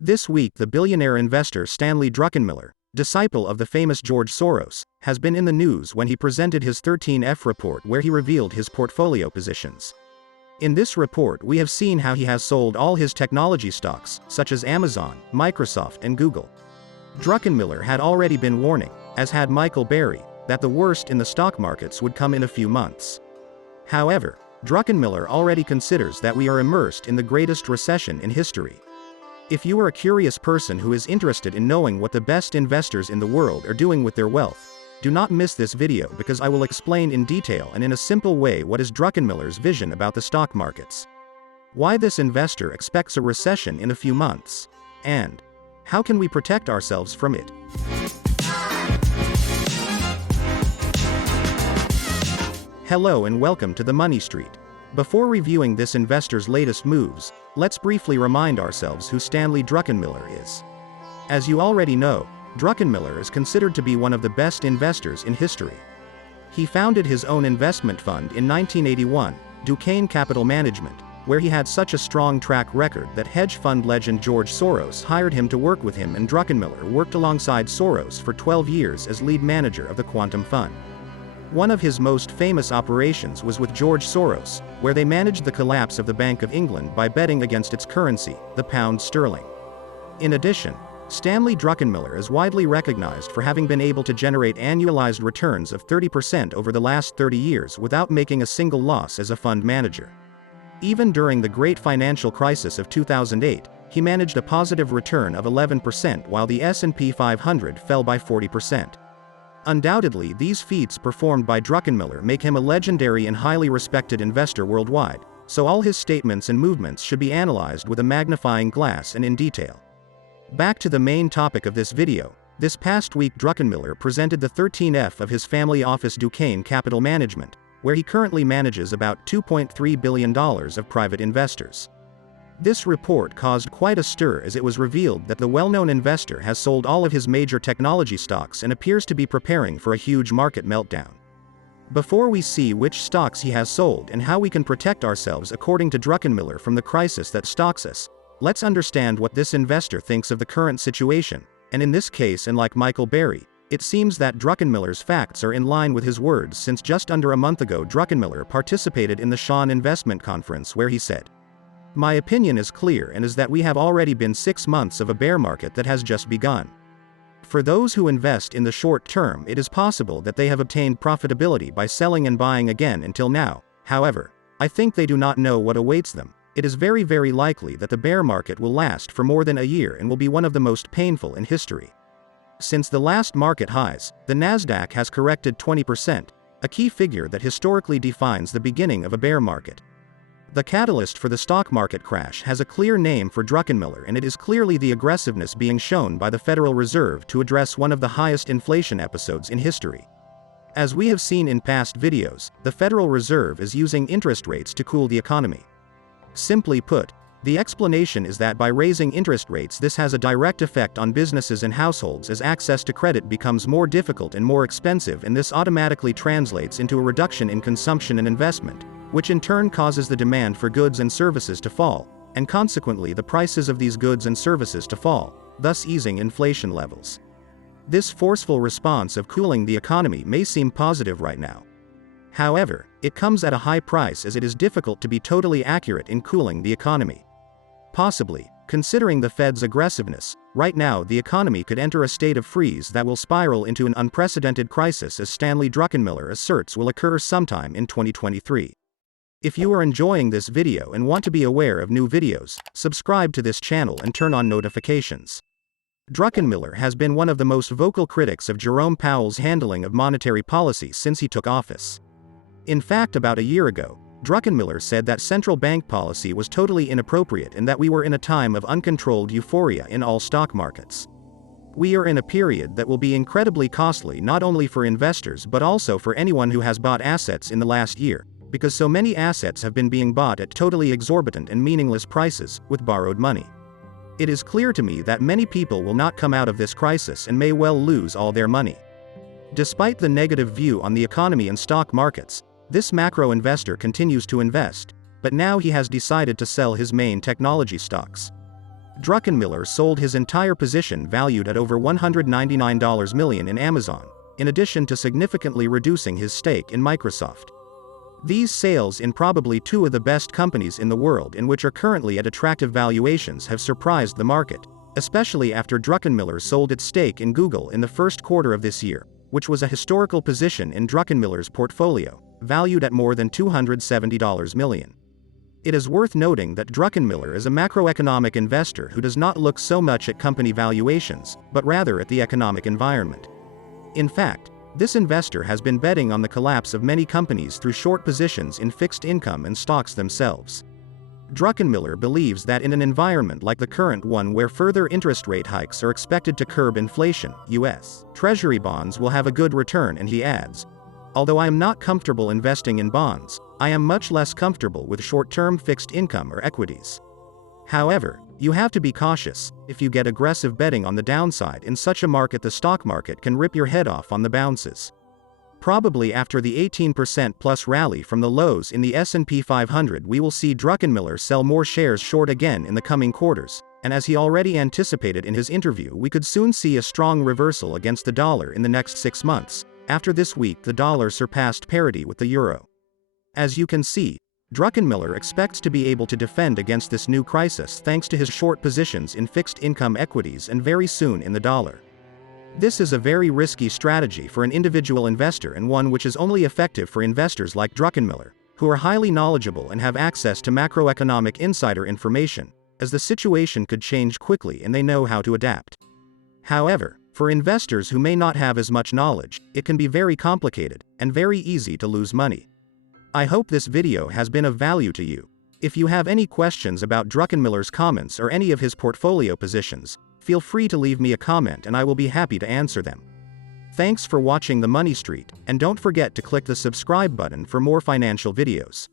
This week, the billionaire investor Stanley Druckenmiller, disciple of the famous George Soros, has been in the news when he presented his 13F report where he revealed his portfolio positions. In this report, we have seen how he has sold all his technology stocks, such as Amazon, Microsoft, and Google. Druckenmiller had already been warning, as had Michael Burry, that the worst in the stock markets would come in a few months. However, Druckenmiller already considers that we are immersed in the greatest recession in history. If you are a curious person who is interested in knowing what the best investors in the world are doing with their wealth, do not miss this video because I will explain in detail and in a simple way what is Druckenmiller's vision about the stock markets, why this investor expects a recession in a few months, and how can we protect ourselves from it. Hello and welcome to the Money Street. Before reviewing this investor's latest moves, let's briefly remind ourselves who Stanley Druckenmiller is. As you already know, Druckenmiller is considered to be one of the best investors in history. He founded his own investment fund in 1981, Duquesne Capital Management, where he had such a strong track record that hedge fund legend George Soros hired him to work with him, and Druckenmiller worked alongside Soros for 12 years as lead manager of the Quantum Fund. One of his most famous operations was with George Soros, where they managed the collapse of the Bank of England by betting against its currency, the pound sterling. In addition, Stanley Druckenmiller is widely recognized for having been able to generate annualized returns of 30% over the last 30 years without making a single loss as a fund manager. Even during the great financial crisis of 2008, he managed a positive return of 11% while the S&P 500 fell by 40%. Undoubtedly, these feats performed by Druckenmiller make him a legendary and highly respected investor worldwide, so all his statements and movements should be analyzed with a magnifying glass and in detail. Back to the main topic of this video, this past week Druckenmiller presented the 13F of his family office Duquesne Capital Management, where he currently manages about $2.3 billion of private investors. This report caused quite a stir as it was revealed that the well-known investor has sold all of his major technology stocks and appears to be preparing for a huge market meltdown. Before we see which stocks he has sold and how we can protect ourselves according to Druckenmiller from the crisis that stalks us, let's understand what this investor thinks of the current situation, and in this case, and like Michael Burry, it seems that Druckenmiller's facts are in line with his words, since just under a month ago Druckenmiller participated in the Sean Investment Conference where he said, "My opinion is clear and is that we have already been 6 months of a bear market that has just begun. For those who invest in the short term, it is possible that they have obtained profitability by selling and buying again until now. However, I think they do not know what awaits them. It is very, very likely that the bear market will last for more than a year and will be one of the most painful in history. Since the last market highs, the Nasdaq has corrected 20%, a key figure that historically defines the beginning of a bear market. The catalyst for the stock market crash has a clear name for Druckenmiller, and it is clearly the aggressiveness being shown by the Federal Reserve to address one of the highest inflation episodes in history. As we have seen in past videos, the Federal Reserve is using interest rates to cool the economy. Simply put, the explanation is that by raising interest rates, this has a direct effect on businesses and households as access to credit becomes more difficult and more expensive, and this automatically translates into a reduction in consumption and investment, which in turn causes the demand for goods and services to fall, and consequently the prices of these goods and services to fall, thus easing inflation levels. This forceful response of cooling the economy may seem positive right now. However, it comes at a high price, as it is difficult to be totally accurate in cooling the economy. Possibly, considering the Fed's aggressiveness, right now the economy could enter a state of freeze that will spiral into an unprecedented crisis, as Stanley Druckenmiller asserts will occur sometime in 2023. If you are enjoying this video and want to be aware of new videos, subscribe to this channel and turn on notifications. Druckenmiller has been one of the most vocal critics of Jerome Powell's handling of monetary policy since he took office. In fact, about a year ago, Druckenmiller said that central bank policy was totally inappropriate and that we were in a time of uncontrolled euphoria in all stock markets. We are in a period that will be incredibly costly not only for investors but also for anyone who has bought assets in the last year, because so many assets have been being bought at totally exorbitant and meaningless prices, with borrowed money. It is clear to me that many people will not come out of this crisis and may well lose all their money. Despite the negative view on the economy and stock markets, this macro investor continues to invest, but now he has decided to sell his main technology stocks. Druckenmiller sold his entire position valued at over $199 million in Amazon, in addition to significantly reducing his stake in Microsoft. These sales in probably two of the best companies in the world and which are currently at attractive valuations have surprised the market, especially after Druckenmiller sold its stake in Google in the first quarter of this year, which was a historical position in Druckenmiller's portfolio, valued at more than $270 million. It is worth noting that Druckenmiller is a macroeconomic investor who does not look so much at company valuations, but rather at the economic environment. In fact, this investor has been betting on the collapse of many companies through short positions in fixed income and stocks themselves. Druckenmiller believes that in an environment like the current one where further interest rate hikes are expected to curb inflation, U.S. Treasury bonds will have a good return, and he adds, "Although I am not comfortable investing in bonds, I am much less comfortable with short-term fixed income or equities. However, you have to be cautious. If you get aggressive betting on the downside in such a market, the stock market can rip your head off on the bounces." Probably after the 18% plus rally from the lows in the S&P 500, we will see Druckenmiller sell more shares short again in the coming quarters, and as he already anticipated in his interview, we could soon see a strong reversal against the dollar in the next 6 months. After this week, the dollar surpassed parity with the euro. As you can see, Druckenmiller expects to be able to defend against this new crisis thanks to his short positions in fixed income equities and very soon in the dollar. This is a very risky strategy for an individual investor and one which is only effective for investors like Druckenmiller, who are highly knowledgeable and have access to macroeconomic insider information, as the situation could change quickly and they know how to adapt. However, for investors who may not have as much knowledge, it can be very complicated and very easy to lose money. I hope this video has been of value to you. If you have any questions about Druckenmiller's comments or any of his portfolio positions, feel free to leave me a comment and I will be happy to answer them. Thanks for watching the Money Street, and don't forget to click the subscribe button for more financial videos.